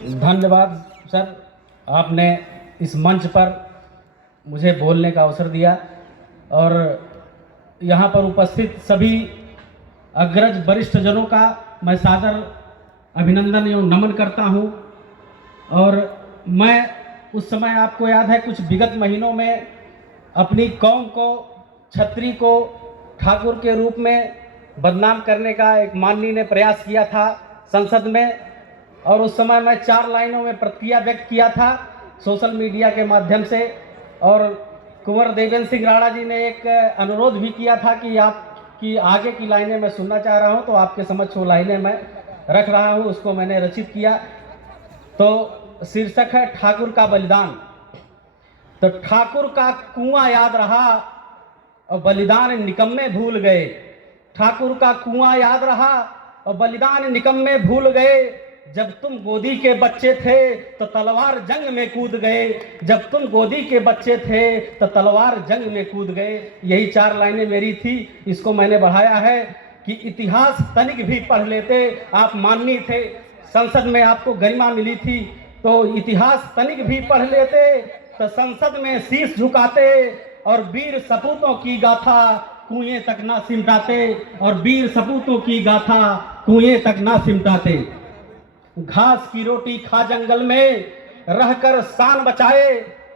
धन्यवाद सर, आपने इस मंच पर मुझे बोलने का अवसर दिया और यहाँ पर उपस्थित सभी अग्रज वरिष्ठ जनों का मैं सादर अभिनंदन एवं नमन करता हूँ। और मैं उस समय, आपको याद है, कुछ विगत महीनों में अपनी कौम को, छत्री को ठाकुर के रूप में बदनाम करने का एक माननीय ने प्रयास किया था संसद में, और उस समय मैं 4 लाइनों में प्रतिक्रिया व्यक्त किया था सोशल मीडिया के माध्यम से। और कुंवर देवेंद्र सिंह राणा जी ने एक अनुरोध भी किया था कि आपकी आगे की लाइनें मैं सुनना चाह रहा हूं, तो आपके समक्ष वो लाइनें मैं रख रहा हूं, उसको मैंने रचित किया। तो शीर्षक है ठाकुर का बलिदान। तो ठाकुर का कुआं याद रहा और बलिदान निकम्मे भूल गए। ठाकुर का कुआं याद रहा और बलिदान निकम्मे भूल गए। जब तुम गोदी के बच्चे थे तो तलवार जंग में कूद गए। जब तुम गोदी के बच्चे थे तो तलवार जंग में कूद गए। यही 4 लाइनें मेरी थी। इसको मैंने बढ़ाया है कि इतिहास तनिक भी पढ़ लेते, आप माननीय थे, संसद में आपको गरिमा मिली थी, तो इतिहास तनिक भी पढ़ लेते तो संसद में शीश झुकाते और वीर सपूतों की गाथा कुएं तक ना सिमटाते। और वीर सपूतों की गाथा कुएं तक ना सिमटाते। घास की रोटी खा जंगल में रहकर शान बचाए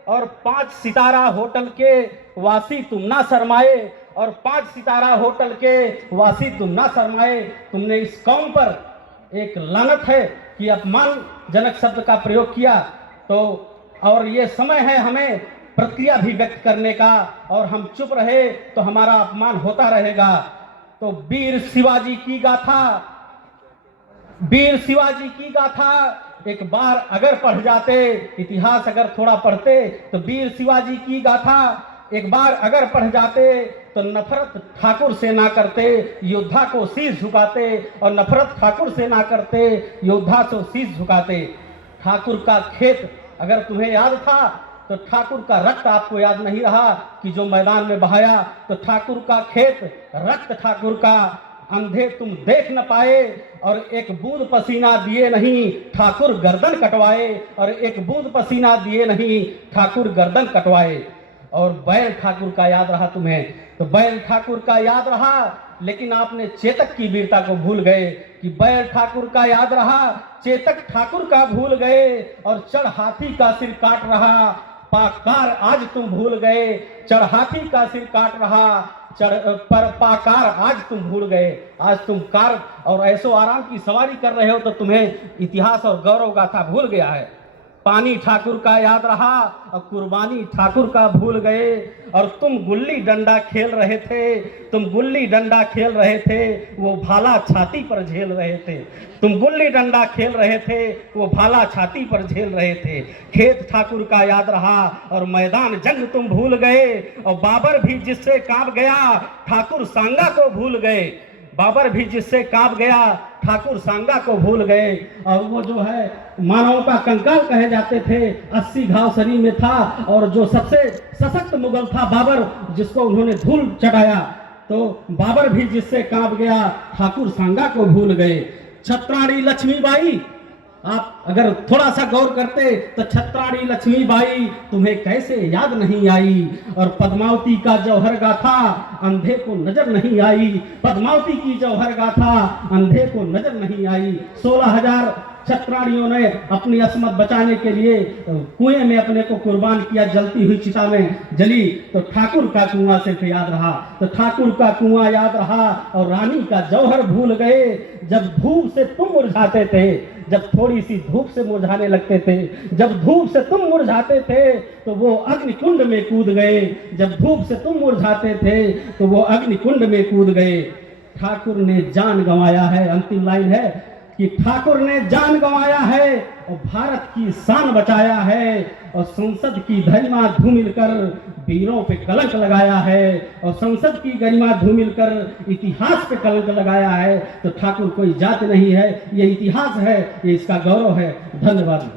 और 5 सितारा होटल के वासी तुम ना शर्माए। और 5 सितारा होटल के वासी तुम ना शर्माए। तुमने इस कौम पर एक लानत है कि अपमानजनक शब्द का प्रयोग किया। तो और ये समय है हमें प्रतिक्रिया भी व्यक्त करने का, और हम चुप रहे तो हमारा अपमान होता रहेगा। तो वीर शिवाजी की गाथा, वीर शिवाजी की गाथा एक बार अगर पढ़ जाते, इतिहास अगर थोड़ा पढ़ते तो वीर शिवाजी की गाथा एक बार अगर पढ़ जाते तो नफरत ठाकुर से ना करते, योद्धा को शीश झुकाते। और नफरत ठाकुर से ना करते, योद्धा को शीश झुकाते। ठाकुर का खेत अगर तुम्हें याद था तो ठाकुर का रक्त आपको याद नहीं रहा कि जो मैदान में बहाया। तो ठाकुर का खेत, रक्त ठाकुर का, अंधे तुम देख न पाए और एक बूंद पसीना दिए नहीं ठाकुर गर्दन कटवाए। और एक बूंद पसीना दिए नहीं ठाकुर गर्दन कटवाए। और बैल ठाकुर का याद रहा तुम्हें, तो बैल ठाकुर का याद रहा, लेकिन आपने चेतक की वीरता को भूल गए। कि बैल ठाकुर का याद रहा, चेतक ठाकुर का भूल गए। और चढ़ हाथी का सिर काट रहा, पाकार आज तुम भूल गए। चढ़ हाथी का सिर काट रहा, पर पाकार आज तुम भूल गए। आज तुम कार और ऐसो आराम की सवारी कर रहे हो तो तुम्हें इतिहास और गौरव गाथा भूल गया है। पानी ठाकुर का याद रहा और कुर्बानी ठाकुर का भूल गए। और तुम गुल्ली डंडा खेल रहे थे, तुम गुल्ली डंडा खेल रहे थे, वो भाला छाती पर झेल रहे थे। तुम गुल्ली डंडा खेल रहे थे, वो भाला छाती पर झेल रहे थे। खेत ठाकुर का याद रहा और मैदान जंग तुम भूल गए। और बाबर भी जिससे कांप गया ठाकुर सांगा को भूल गए। बाबर भी जिससे कांप गया ठाकुर सांगा को भूल गए। और वो जो है मानवों का कंकाल कहे जाते थे, 80 घाव शरीर में था। और जो सबसे सशक्त मुगल था बाबर, जिसको उन्होंने धूल चटाया, तो बाबर भी जिससे कांप गया ठाकुर सांगा को भूल गए। छत्राणी लक्ष्मीबाई, आप अगर थोड़ा सा गौर करते तो छत्राणी लक्ष्मीबाई तुम्हें कैसे याद नहीं आई। और पद्मावती का जौहर गाथा अंधे को नजर नहीं आई। पद्मावती की जौहर गाथा अंधे को नजर नहीं आई। 16,000 छत्राणियों ने अपनी अस्मत बचाने के लिए कुएं में अपने को कुर्बान किया, जलती हुई चिता में जली। तो ठाकुर का कुआं सिर्फ याद रहा, तो ठाकुर का कुआं याद रहा और रानी का जौहर भूल गए। जब धूप से तुम मुरझाते थे, जब थोड़ी सी धूप से मुरझाने लगते थे, जब धूप से तुम मुरझाते थे तो वो अग्निकुंड में कूद गए। जब धूप से तुम मुरझाते थे तो वो अग्निकुंड में कूद गए। ठाकुर ने जान गंवाया है, अंतिम लाइन है कि ठाकुर ने जान गंवाया है और भारत की शान बचाया है। और संसद की गरिमा धूमिल कर वीरों पे कलंक लगाया है। और संसद की गरिमा धूमिल कर इतिहास पे कलंक लगाया है। तो ठाकुर कोई जात नहीं है, ये इतिहास है, ये इसका गौरव है। धन्यवाद।